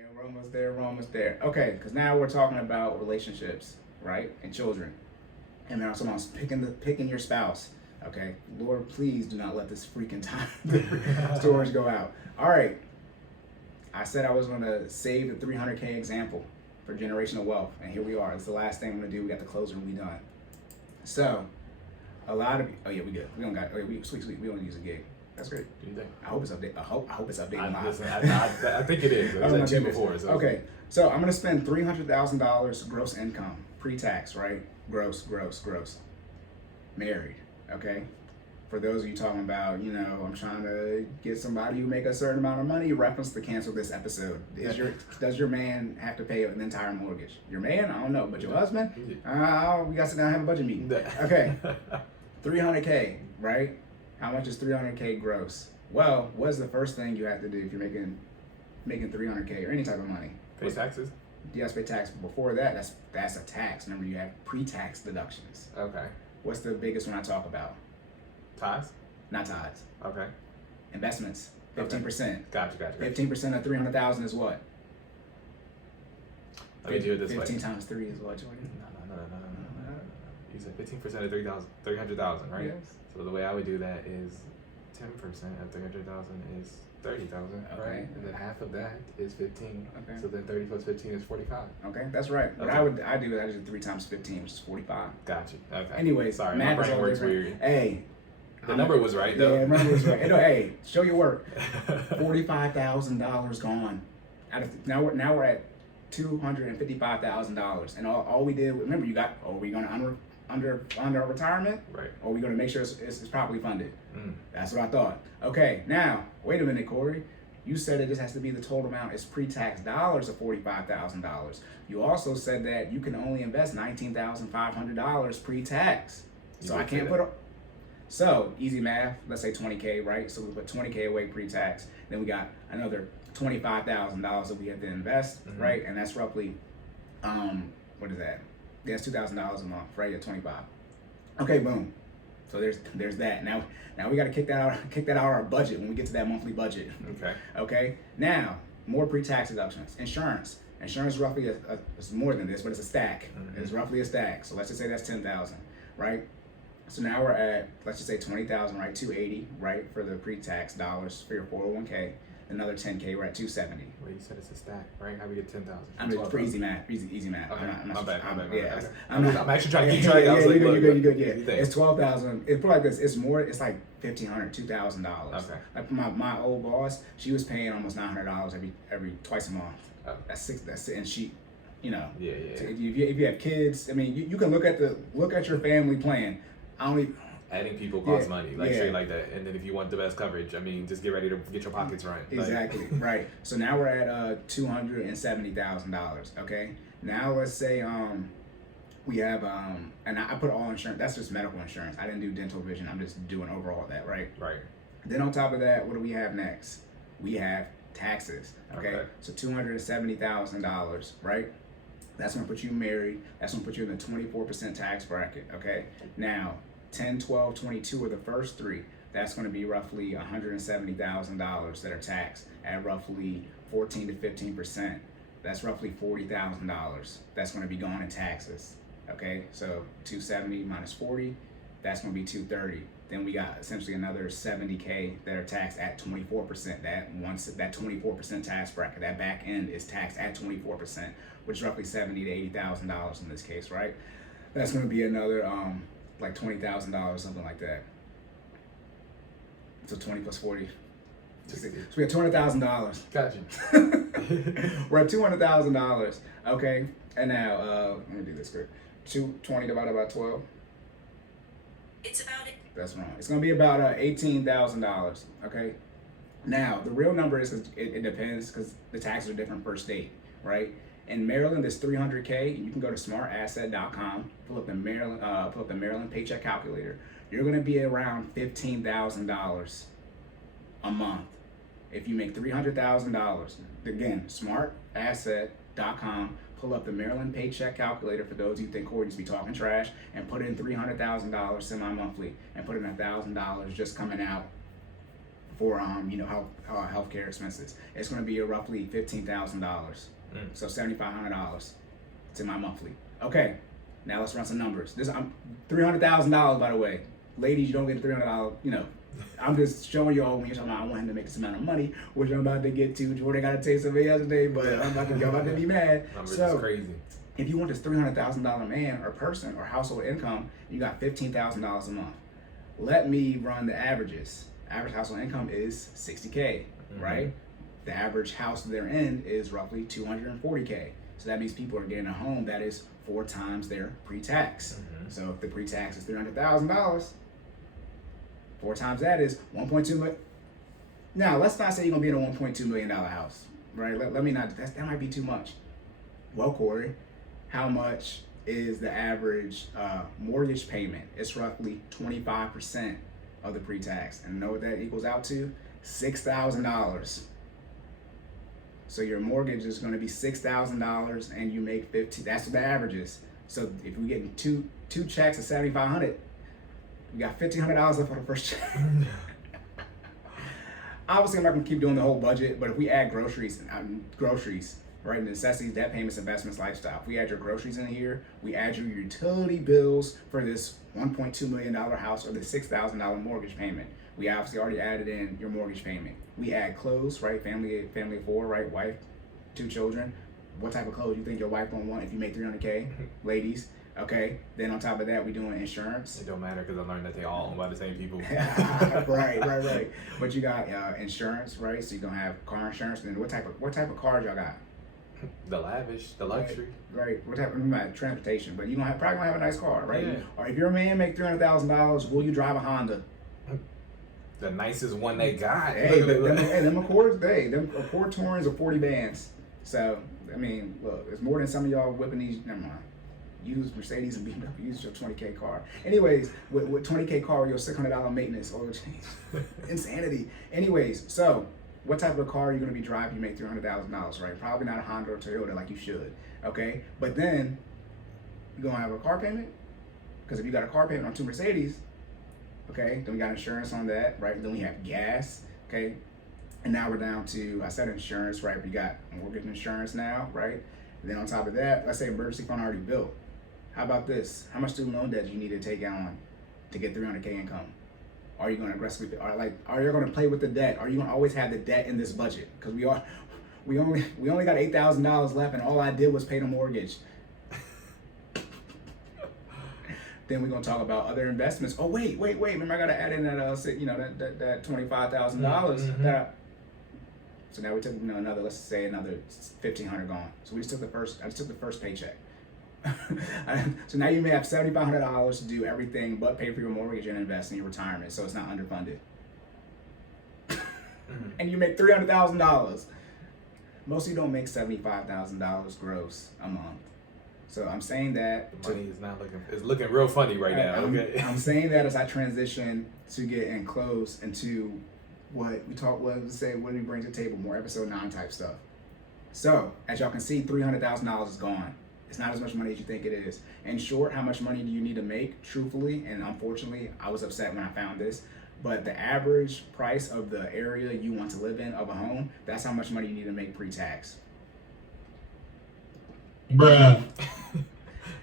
Yeah, we're almost there. We're almost there. Okay, because now we're talking about relationships, right, and children, and now someone's picking your spouse. Okay, Lord, please do not let this freaking time storage go out. All right, I said I was going to save the 300K example for generational wealth, and here we are. It's the last thing I'm going to do. We got the closer and we done. So, a lot of oh yeah, we good. We don't got sweet. We don't use a gig. That's great. Do you think? I hope it's updated. I hope it's updated live. Listen, I think it is. It was at 2 before. So. Okay, so I'm gonna spend $300,000 gross income, pre-tax, right? Gross. Married, okay? For those of you talking about, I'm trying to get somebody who make a certain amount of money, reference to cancel this episode. Does your man have to pay an entire mortgage? Your man? I don't know, but your husband? We gotta sit down and have a budget meeting. Okay, 300K, right? How much is 300K gross? Well, what's the first thing you have to do if you're making 300K or any type of money? Pay taxes. You have to pay tax. But before that, that's a tax. Remember, you have pre-tax deductions. Okay. What's the biggest one I talk about? Tithes? Not tithes. Okay. Investments. 15%. Gotcha. 15% of 300,000 is what? Let me do it this 15 way. times 3 is what, Jordan? No. You said 15% of 300,000, right? Yes. So the way I would do that is 10% of 300,000 is 30,000, Okay. right? And then half of that is 15. Okay. So then 30 plus 15 is 45. Okay, that's right. What Okay. I do 3 times 15, which is 45. Gotcha. Okay. Anyways, sorry, math my is brain all works different. weird. Hey. The number was right though. Yeah, the number was right. Hey, show your work. $45,000 gone. Now we're at $255,000, and all we did. Remember, are we gonna under retirement? Right. Or are we gonna make sure it's properly funded? Mm. That's what I thought. Okay, now wait a minute, Cory. You said that this has to be the total amount is pre-tax dollars of $45,000. You also said that you can only invest $19,500 pre-tax. So I can't put. So easy math. Let's say 20K, right? So we put 20K away pre-tax. Then we got another $25,000 that we have to invest, right? And that's roughly, what is that? That's $2,000 a month, right? At 25. Okay, boom. So there's that. Now we got to kick that out of our budget when we get to that monthly budget. Okay. Now more pre-tax deductions. Insurance roughly is more than this, but it's a stack. It's roughly a stack. So let's just say that's 10,000, right? So now we're at, let's just say 20,000, right? 280, right? For the pre-tax dollars for your 401k. Another 10K, we're at 270. Wait, you said it's a stack, right? How we get 10,000? I'm just for easy math. Easy math. Okay. I'm bad. I'm actually trying to keep track. I was like, you're good. Yeah, you think? it's 12,000. It's like this. It's more. It's like $1,500, $2,000. Okay. Like my old boss, she was paying almost $900 every twice a month. Oh. That's it. And she, Yeah. So if you have kids, I mean, you can look at your family plan. Adding people costs money, straight like that. And then if you want the best coverage, I mean, just get ready to get your pockets right. Exactly, right. So now we're at $270,000. Okay. Now let's say we have and I put all insurance. That's just medical insurance. I didn't do dental vision. I'm just doing overall that, right? Right. Then on top of that, what do we have next? We have taxes. Okay. So $270,000, right? That's gonna put you married. That's gonna put you in the 24% tax bracket. Okay. Now 10, 12, 22 are the first three. That's going to be roughly $170,000 that are taxed at roughly 14 to 15%. That's roughly $40,000. That's going to be going in taxes. Okay, so 270 minus 40, that's going to be 230. Then we got essentially another 70K that are taxed at 24%. That 24% tax bracket, that back end is taxed at 24%, which is roughly $70,000 to $80,000 in this case, right? That's going to be another like $20,000, something like that. So 20 plus 40. So we have $200,000. Gotcha. We're at $200,000. Okay. And now let me do this quick. 20 divided by 12. It's about it. That's wrong. It's gonna be about $18,000. Okay. Now the real number is it depends because the taxes are different per state, right? In Maryland, it's 300K. You can go to smartasset.com, pull up the Maryland paycheck calculator. You're going to be around $15,000 a month if you make $300,000. Again, smartasset.com, pull up the Maryland paycheck calculator for those of you who think Cory needs to be talking trash, and put in $300,000 semi-monthly, and put in $1,000 just coming out for healthcare expenses. It's going to be roughly $15,000. So $7,500 to my monthly. Okay, now let's run some numbers. This I'm $300,000 by the way. Ladies, you don't get $300. I'm just showing y'all when you're talking about I want him to make this amount of money, which I'm about to get to. Jordan got to taste of it yesterday, but y'all about to be mad. Numbers So is crazy. if you want this $300,000 man or person or household income, you got $15,000 a month. Let me run the averages. Average household income is $60K, right? The average house they're in is roughly $240K. So that means people are getting a home that is 4 times their pre-tax. So if the pre-tax is $300,000, 4 times that is 1.2 million. Now let's not say you're gonna be in a $1.2 million house, right? Let me not. That might be too much. Well, Cory, how much is the average mortgage payment? It's roughly 25% of the pre-tax, and know what that equals out to? $6,000. So your mortgage is going to be $6,000, and you make 15. That's what the average is. So if we get two checks of $7,500, you got $1,500 left for the first check. Obviously, I'm not going to keep doing the whole budget, but if we add groceries, right, necessities, debt payments, investments, lifestyle. If we add your groceries in here, we add your utility bills for this $1.2 million house or the $6,000 mortgage payment. We obviously already added in your mortgage payment. We add clothes, right? Family of 4, right? Wife, 2 children. What type of clothes you think your wife gonna want if you make $300K, ladies? Okay. Then on top of that, we doing insurance. It don't matter because I learned that they all owned by the same people. right. But you got insurance, right? So you're gonna have car insurance. Then what type of cars y'all got? The lavish, the luxury. Right. What type of transportation? But you probably gonna have a nice car, right? Yeah. Or if your man make $300,000, will you drive a Honda? The nicest one they got. Them Accords, them Accord Tourings are 40 bands. So I mean, look, it's more than some of y'all whipping these. Never mind. Use Mercedes and BMW. Use your $20K car. Anyways, with $20K car, your $600 maintenance, oil change, insanity. Anyways, so what type of car are you gonna be driving? You make $300,000, right? Probably not a Honda or Toyota like you should. Okay, but then you're gonna have a car payment because if you got a car payment on 2 Mercedes. Okay, then we got insurance on that, right? Then we have gas, okay? And now we're down to, I said insurance, right? We got mortgage insurance now, right? And then on top of that, let's say emergency fund already built. How about this? How much student loan debt do you need to take on to get $300K income? Are you gonna aggressively, are you gonna play with the debt? Are you gonna always have the debt in this budget? Because we only got $8,000 left and all I did was pay the mortgage. Then we're gonna talk about other investments. Oh wait! Remember, I gotta add in that that $25,000. So now we took another. Let's say another $1,500 gone. So we just took I just took the first paycheck. So now you may have $7,500 to do everything but pay for your mortgage and invest in your retirement. So it's not underfunded. And you make $300,000. Most of you don't make $75,000 gross a month. So I'm saying that the money is not looking. It's looking real funny right now. Okay. I'm saying that as I transition to getting close into what we talk. What do we bring to the table? More episode 9 type stuff. So as y'all can see, $300,000 is gone. It's not as much money as you think it is. In short, how much money do you need to make? Truthfully, and unfortunately, I was upset when I found this. But the average price of the area you want to live in of a home, that's how much money you need to make pre-tax. Bruh.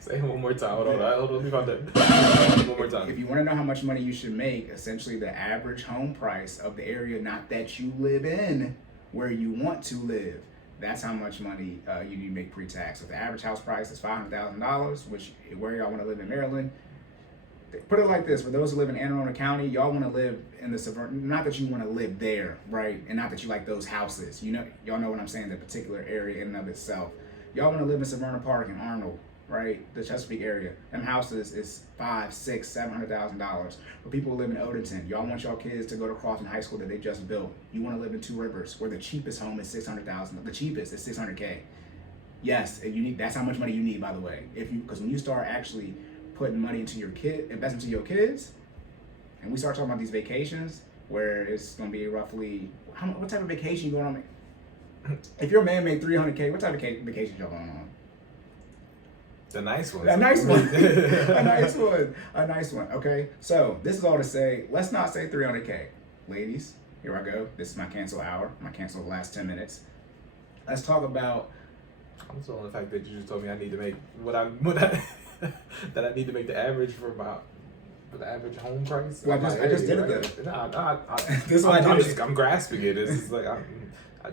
Say it one more time. Hold on. We got that. One more time. If you want to know how much money you should make, essentially the average home price of the area, not that you live in, where you want to live, that's how much money you need to make pre-tax. If the average house price is $500,000, which where y'all want to live in Maryland, put it like this: for those who live in Anne Arundel County, y'all want to live in the suburban. Not that you want to live there, right? And not that you like those houses. Y'all know what I'm saying. The particular area in and of itself. Y'all want to live in Severna Park in Arnold, right? The Chesapeake area. Them houses is $500,000, $600,000, $700,000. For people who live in Odenton, y'all want y'all kids to go to Crofton High School that they just built. You want to live in Two Rivers, where the cheapest home is $600,000. The cheapest is $600K. Yes, that's how much money you need, by the way. Because when you start actually putting money into your investing into your kids, and we start talking about these vacations, where it's going to be roughly, what type of vacation you going on? If your man made $300K, what type of vacation y'all going on? The nice one. A nice one. A nice one. Okay. So this is all to say, let's not say $300K. Ladies, Here I go. This is my cancel hour. My cancel the last 10 minutes. Let's talk about. I'm still on the fact that you just told me I need to make that I need to make the average for the average home price. Well, I just did it though. This is why I'm grasping it. It's like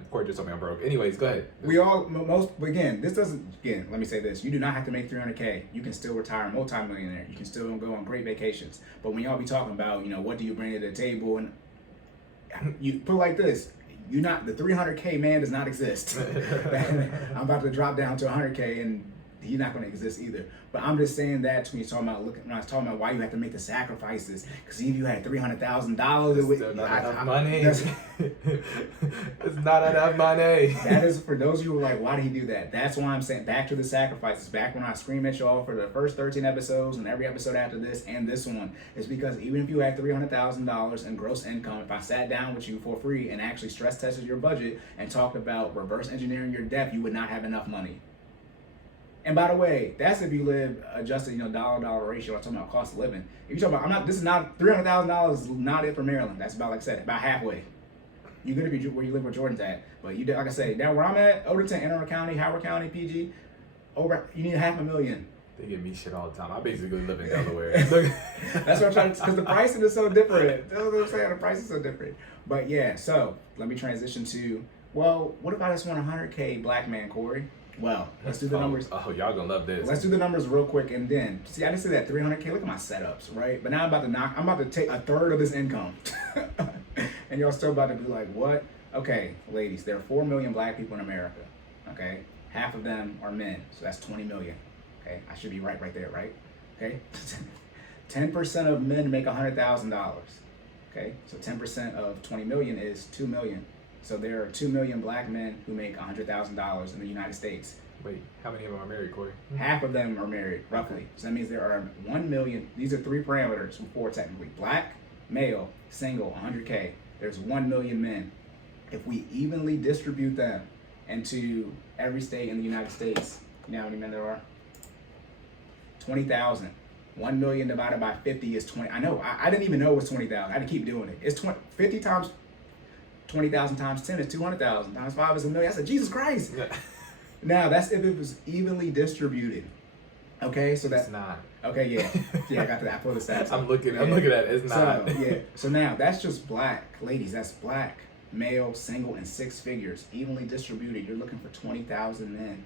Cory just told me I'm broke. Anyways, go ahead. This doesn't, let me say this. You do not have to make 300K. You can still retire multi-millionaire. You can still go on great vacations. But when y'all be talking about, what do you bring to the table? And you put it like this. The 300K man does not exist. I'm about to drop down to 100K and he's not going to exist either. But I'm just saying that when I was talking about why you have to make the sacrifices, because even if you had $300,000, it's still not enough money. It's not enough money. That is for those of you who are like, why did he do that? That's why I'm saying back to the sacrifices. Back when I scream at y'all for the first 13 episodes and every episode after this and this one, is because even if you had $300,000 in gross income, if I sat down with you for free and actually stress tested your budget and talked about reverse engineering your debt, you would not have enough money. And by the way, that's if you live adjusted, dollar ratio. I'm talking about cost of living. If you're talking about, this is not $300,000 is not it for Maryland. That's about, like I said, about halfway. You good if you where you live where Jordan's at, but like I say, down where I'm at, Overton, Anne Arundel County, Howard County, PG, you need $500,000. They give me shit all the time. I basically live in Delaware. That's what I'm trying to, because the pricing is so different. That's what I'm saying. The price is so different. But yeah, so let me transition to, what if I just want 100K black man, Cory? Well, let's do the numbers. Oh, y'all gonna love this. Let's do the numbers real quick, and then see. I just said that 300K. Look at my setups, right? But now I'm about to take a third of this income, and y'all still about to be like, what? Okay, ladies, there are 4 million black people in America. Okay, half of them are men, so that's 20 million. Okay, I should be right there, right? Okay, 10% of men make $100,000. Okay, so 10% of 20 million is 2 million. So there are 2 million black men who make $100,000 in the United States. Wait, how many of them are married, Cory? Half of them are married, roughly. Okay. So that means there are 1 million. These are 3 parameters, 4 technically. Black, male, single, 100K. There's 1 million men. If we evenly distribute them into every state in the United States, you know how many men there are? 20,000. 1 million divided by 50 is 20. I know, I didn't even know it was 20,000. I had to keep doing it. It's 50 times 20,000 times 10 is 200,000 times 5 is 1 million. I said, Jesus Christ. Yeah. Now that's if it was evenly distributed. Okay, so that's not. Okay, yeah, I got that. I pulled the stats. I'm looking at it. It's not. So now that's just black, ladies. That's black, male, single, and 6 figures, evenly distributed. You're looking for 20,000 men.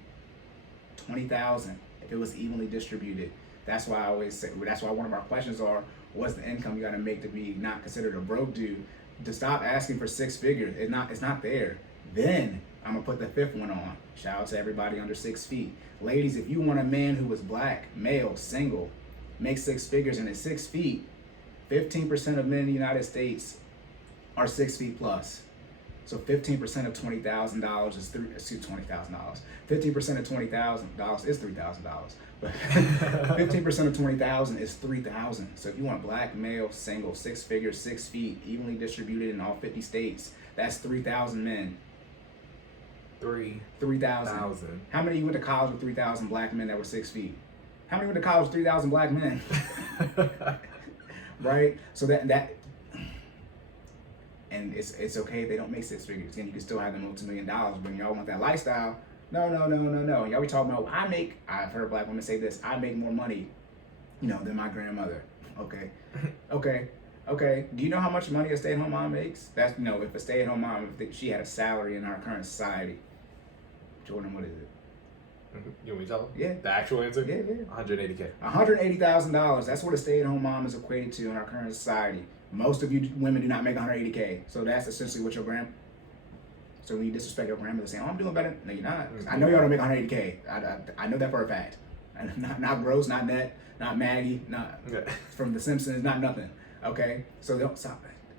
20,000 if it was evenly distributed. That's why I always say. That's why one of our questions are, what's the income you got to make to be not considered a broke dude? To stop asking for 6 figures. It's not there. Then I'm gonna put the 5th one on. Shout out to everybody under 6 feet. Ladies, if you want a man who is black, male, single, makes 6 figures and is 6 feet, 15% of men in the United States are 6 feet plus. So 15% of $20,000 is $20,000. 15% of $20,000 is $3,000. But 15% of 20,000 is 3,000. So if you want black, male, single, 6 figures, 6 feet, evenly distributed in all 50 states, that's 3,000 men. 3,000. How many went to college with 3,000 black men that were 6 feet? How many went to college with 3,000 black men? Right? So that and it's okay if they don't make 6 figures. And you can still have the multi-million dollars, but y'all want that lifestyle. No. Y'all be talking about, I've heard black women say this, I make more money, than my grandmother. Okay. Do you know how much money a stay-at-home mom makes? That's, if a stay-at-home mom, if she had a salary in our current society. Jordan, what is it? You want me to tell them? Yeah. The actual answer? Yeah. $180K. $180,000. That's what a stay-at-home mom is equated to in our current society. Most of you women do not make $180K. So that's essentially what So when you disrespect your grandmother saying, I'm doing better. No, you're not. I know y'all don't make $180K. I know that for a fact. Not gross, not net, not Maggie, not from The Simpsons, not nothing. Okay? So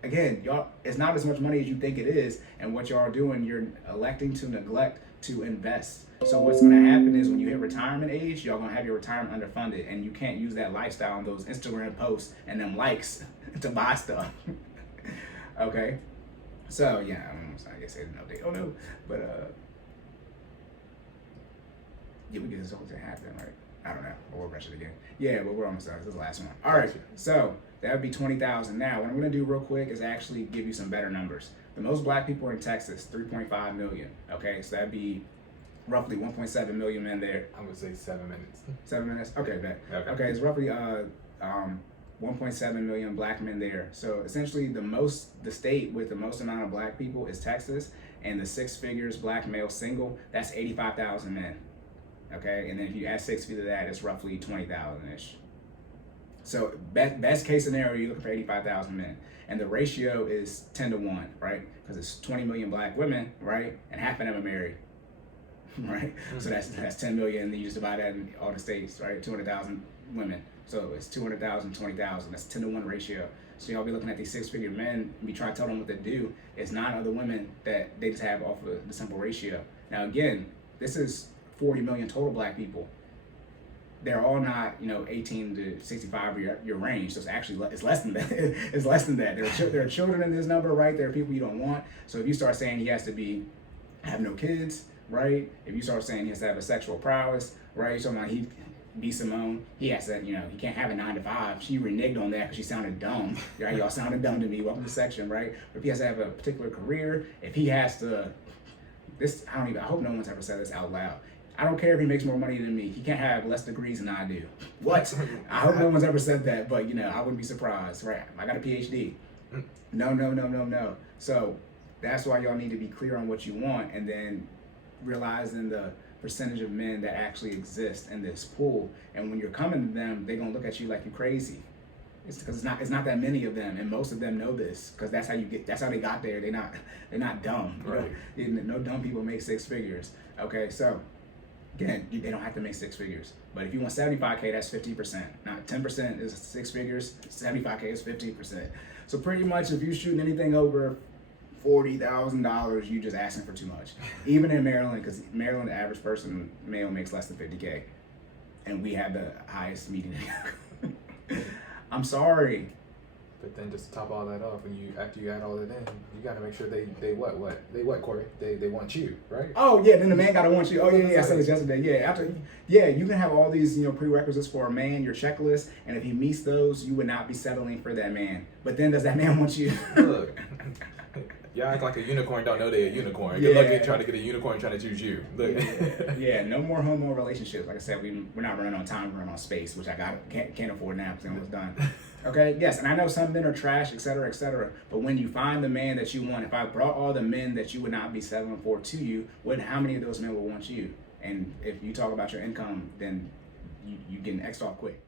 again, y'all, it's not as much money as you think it is. And what y'all are doing, you're electing to neglect to invest. So what's going to happen is when you hit retirement age, y'all going to have your retirement underfunded. And you can't use that lifestyle on those Instagram posts and them likes to buy stuff. Okay? So yeah, I guess it's an update. Oh no, but yeah, we get this whole thing happen, right? I don't know. We'll refresh it again. Yeah, but we're almost done. This is the last one. All right. So that would be 20,000. Now, what I'm going to do real quick is actually give you some better numbers. The most black people are in Texas, 3.5 million. Okay, so that'd be roughly 1.7 million men there. I would say 7 minutes. 7 minutes? Okay, bet. Okay. It's roughly 1.7 million black men there. So essentially, the state with the most amount of black people is Texas, and the 6 figures black male single, that's 85,000 men. Okay, and then if you add 6 feet to that, it's roughly 20,000 ish. So best case scenario, you're looking for 85,000 men, and the ratio is 10 to 1, right? Because it's 20 million black women, right, and half of them are married, right? Mm-hmm. So that's 10 million, and then you just divide that in all the states, right? 200,000 women, so it's 200,000, 20,000. That's 10 to 1 ratio. So y'all be looking at these 6-figure men, and be trying to tell them what to do. It's 9 other women that they just have off of the simple ratio. Now again, this is 40 million total black people. They're all not, 18 to 65 your range. So it's actually it's less than that. It's less than that. There are children in this number, right? There are people you don't want. So if you start saying he has to have no kids, right? If you start saying he has to have a sexual prowess, right? So he B. Simone, he has to, he can't have a 9 to 5. She reneged on that because she sounded dumb. Right? Y'all sounded dumb to me. Welcome to section, right? But if he has to have a particular career, if he has to, I hope no one's ever said this out loud. I don't care if he makes more money than me. He can't have less degrees than I do. What? I hope no one's ever said that, but I wouldn't be surprised, right? I got a PhD. No. So that's why y'all need to be clear on what you want, and then realizing the percentage of men that actually exist in this pool. And when you're coming to them, they're gonna look at you like you're crazy. It's because it's not that many of them, and most of them know this because that's how they got there. They're not dumb. Right. No dumb people make 6 figures. Okay, so. Again, they don't have to make 6 figures. But if you want 75K, that's 50%. Now, 10% is 6 figures, 75K is 15%. So pretty much if you're shooting anything over $40,000, you're just asking for too much. Even in Maryland, because Maryland, the average person, male, makes less than 50K. And we have the highest median income. I'm sorry. But then just to top all that off, after you add all that in, you gotta make sure they what Cory? They want you, right? Oh yeah, then the man gotta want you. Oh yeah, I said this yesterday. Yeah, you can have all these prerequisites for a man, your checklist, and if he meets those, you would not be settling for that man. But then does that man want you? Look, y'all act like a unicorn don't know they're a unicorn. Good luck at trying to get a unicorn trying to choose you. Look. Yeah, no more homo relationships. Like I said, we're not running on time, we're running on space, which I can't afford now because I'm almost done. Okay, yes, and I know some men are trash, etc., but when you find the man that you want, if I brought all the men that you would not be settling for to you, how many of those men will want you? And if you talk about your income, then you getting X'd off quick.